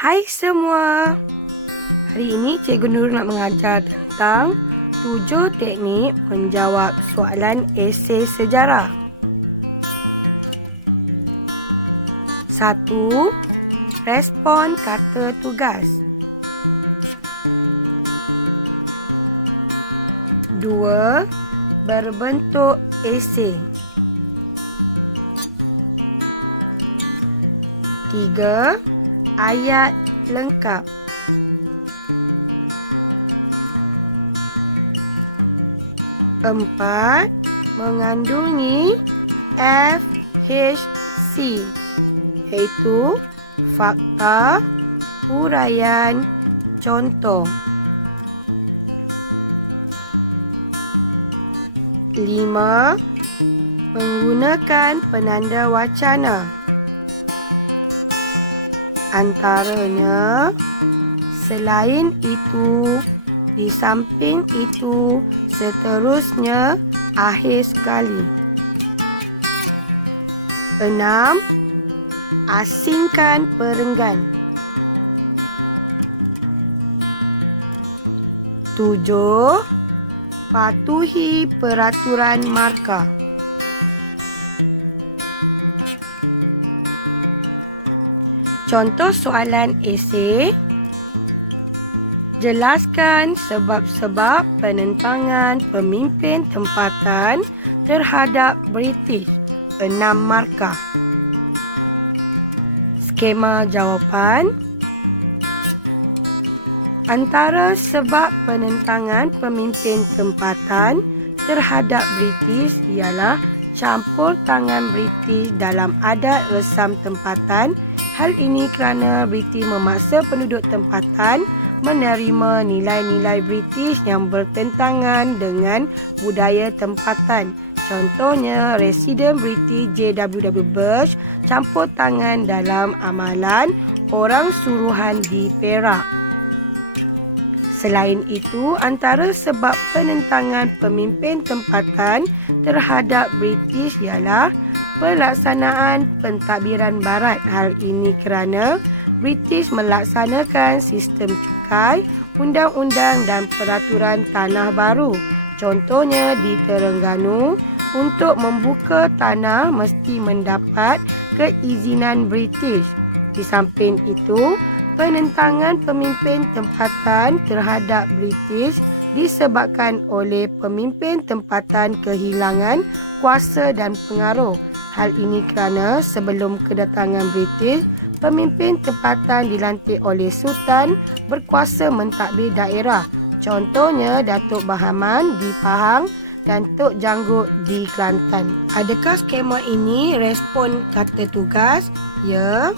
Hai semua. Hari ini Cikgu Nur nak mengajar tentang 7 teknik menjawab soalan esei sejarah. 1. Respon kata tugas. 2. Berbentuk esei. 3. Ayat lengkap. 4. Mengandungi FHC, iaitu fakta, huraian, contoh. 5. Menggunakan penanda wacana. Antaranya, selain itu, di samping itu, seterusnya, akhir sekali. 6. Asingkan perenggan. 7. Patuhi peraturan markah. Contoh soalan esei. Jelaskan sebab-sebab penentangan pemimpin tempatan terhadap British. 6 markah. Skema jawapan. Antara sebab penentangan pemimpin tempatan terhadap British ialah campur tangan British dalam adat resam tempatan. Hal ini kerana British memaksa penduduk tempatan menerima nilai-nilai British yang bertentangan dengan budaya tempatan. Contohnya, residen British J.W.W. Birch campur tangan dalam amalan orang suruhan di Perak. Selain itu, antara sebab penentangan pemimpin tempatan terhadap British ialah pelaksanaan pentadbiran barat. Hal ini kerana British melaksanakan sistem cukai, undang-undang dan peraturan tanah baru. Contohnya di Terengganu, untuk membuka tanah mesti mendapat keizinan British. Di samping itu, penentangan pemimpin tempatan terhadap British disebabkan oleh pemimpin tempatan kehilangan kuasa dan pengaruh. Hal ini kerana sebelum kedatangan British, pemimpin tempatan dilantik oleh Sultan berkuasa mentadbir daerah. Contohnya Datuk Bahaman di Pahang dan Tok Janggut di Kelantan. Adakah skema ini respon kata tugas? Ya.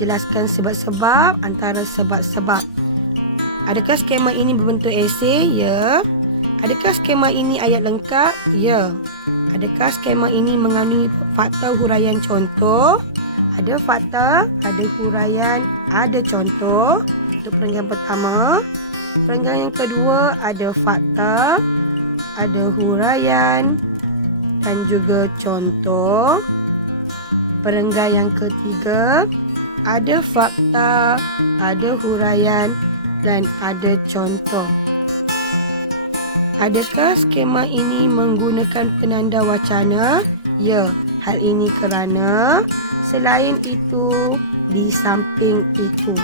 Jelaskan sebab-sebab antara sebab-sebab. Adakah skema ini berbentuk esei? Ya. Adakah skema ini ayat lengkap? Ya. Adakah skema ini mengandungi fakta huraian contoh? Ada fakta, ada huraian, ada contoh. Untuk perenggan pertama. Perenggan yang kedua ada fakta, ada huraian dan juga contoh. Perenggan yang ketiga ada fakta, ada huraian dan ada contoh. Adakah skema ini menggunakan penanda wacana? Ya, hal ini kerana selain itu, di samping itu.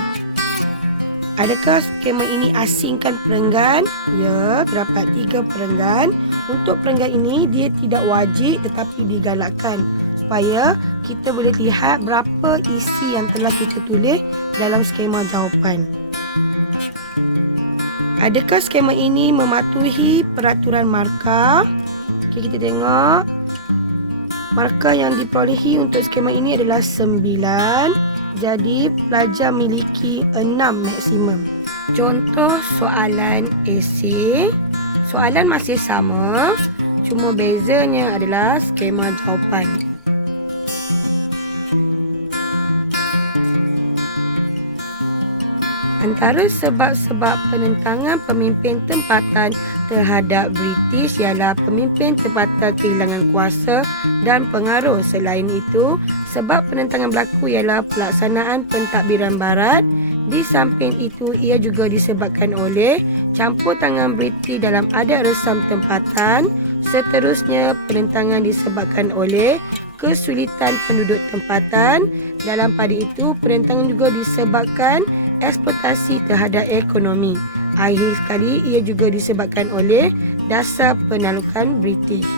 Adakah skema ini asingkan perenggan? Ya, terdapat 3 perenggan. Untuk perenggan ini, dia tidak wajib tetapi digalakkan supaya kita boleh lihat berapa isi yang telah kita tulis dalam skema jawapan. Adakah skema ini mematuhi peraturan markah? Okay, kita tengok. Markah yang diperolehi untuk skema ini adalah 9. Jadi, pelajar memiliki 6 maksimum. Contoh soalan esei. Soalan masih sama, cuma bezanya adalah skema jawapan. Antara sebab-sebab penentangan pemimpin tempatan terhadap British ialah pemimpin tempatan kehilangan kuasa dan pengaruh. Selain itu, sebab penentangan berlaku ialah pelaksanaan pentadbiran barat Di samping itu, ia juga disebabkan oleh campur tangan beriti dalam adat resam tempatan. Seterusnya, perentangan disebabkan oleh kesulitan penduduk tempatan. Dalam pada itu, perentangan juga disebabkan eksploitasi terhadap ekonomi. Akhir sekali, ia juga disebabkan oleh dasar penaklukan British.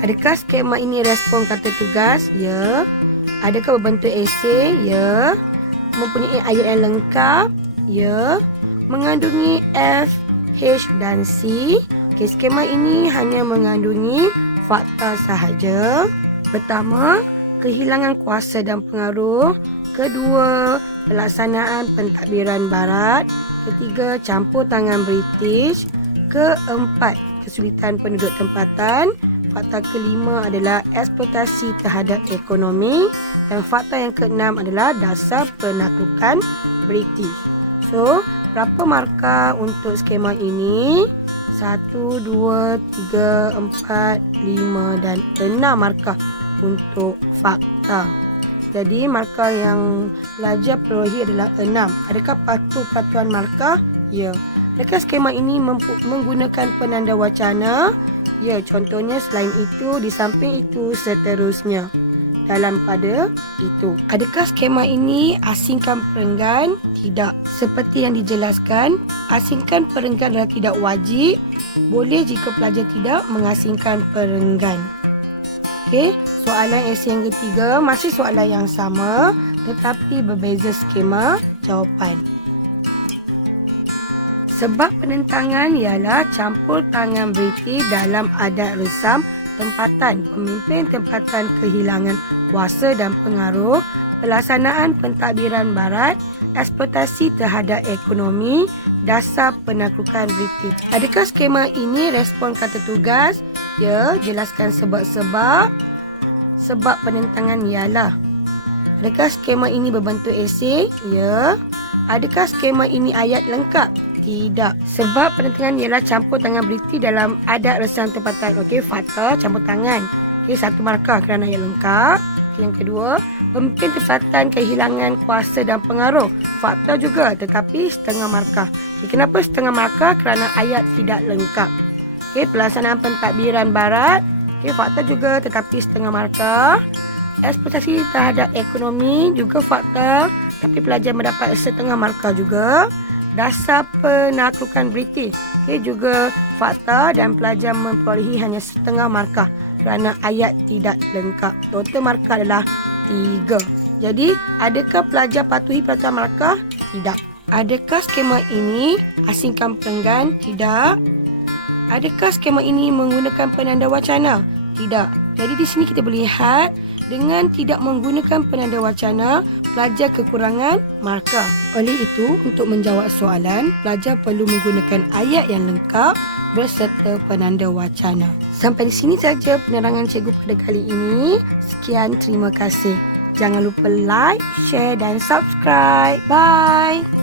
Adakah skema ini respon kata tugas? Ya. Adakah berbentuk esei? Ya. Mempunyai ayat yang lengkap? Ya. Mengandungi F, H dan C. Okey, skema ini hanya mengandungi fakta sahaja. Pertama, kehilangan kuasa dan pengaruh. Kedua, pelaksanaan pentadbiran barat. Ketiga, campur tangan British. Keempat, kesulitan penduduk tempatan. Fakta kelima adalah eksploitasi terhadap ekonomi. Dan fakta yang keenam adalah dasar penaklukan British. So, berapa markah untuk skema ini? 1, 2, 3, 4, 5 dan 6 markah untuk fakta. Jadi, markah yang pelajar perolehi adalah 6. Adakah patut peraturan markah? Ya. Adakah skema ini menggunakan penanda wacana? Ya, contohnya selain itu, di samping itu, seterusnya. Dalam pada itu. Adakah skema ini asingkan perenggan? Tidak. Seperti yang dijelaskan, asingkan perenggan adalah tidak wajib. Boleh jika pelajar tidak mengasingkan perenggan. Okey, soalan esei yang ketiga masih soalan yang sama tetapi berbeza skema jawapan. Sebab penentangan ialah campur tangan British dalam adat resam tempatan. Pemimpin tempatan kehilangan kuasa dan pengaruh. Pelaksanaan pentadbiran barat. Eksploitasi terhadap ekonomi. Dasar penaklukan British. Adakah skema ini respon kata tugas? Ya, jelaskan sebab-sebab. Sebab penentangan ialah. Adakah skema ini berbentuk esei? Ya. Adakah skema ini ayat lengkap? Tidak. Sebab penentangan ialah campur tangan British dalam adat resam tempatan. Okey, fakta campur tangan. Okey, 1 markah kerana ayat lengkap. Okay, yang kedua, pemimpin tempatan kehilangan kuasa dan pengaruh. Fakta juga tetapi setengah markah. Okay, kenapa setengah markah? Kerana ayat tidak lengkap. Okey, pelaksanaan pentadbiran barat. Okey, fakta juga tetapi setengah markah. Eksploitasi terhadap ekonomi juga fakta tapi pelajar mendapat setengah markah juga. Dasar penaklukan British. Okay, juga fakta dan pelajar memperolehi hanya setengah markah kerana ayat tidak lengkap. Total markah adalah 3. Jadi, adakah pelajar patuhi peraturan markah? Tidak. Adakah skema ini asingkan perenggan? Tidak. Adakah skema ini menggunakan penanda wacana? Tidak. Jadi, di sini kita boleh lihat dengan tidak menggunakan penanda wacana, pelajar kekurangan markah. Oleh itu, untuk menjawab soalan, pelajar perlu menggunakan ayat yang lengkap berserta penanda wacana. Sampai di sini saja penerangan cikgu pada kali ini. Sekian, terima kasih. Jangan lupa like, share dan subscribe. Bye!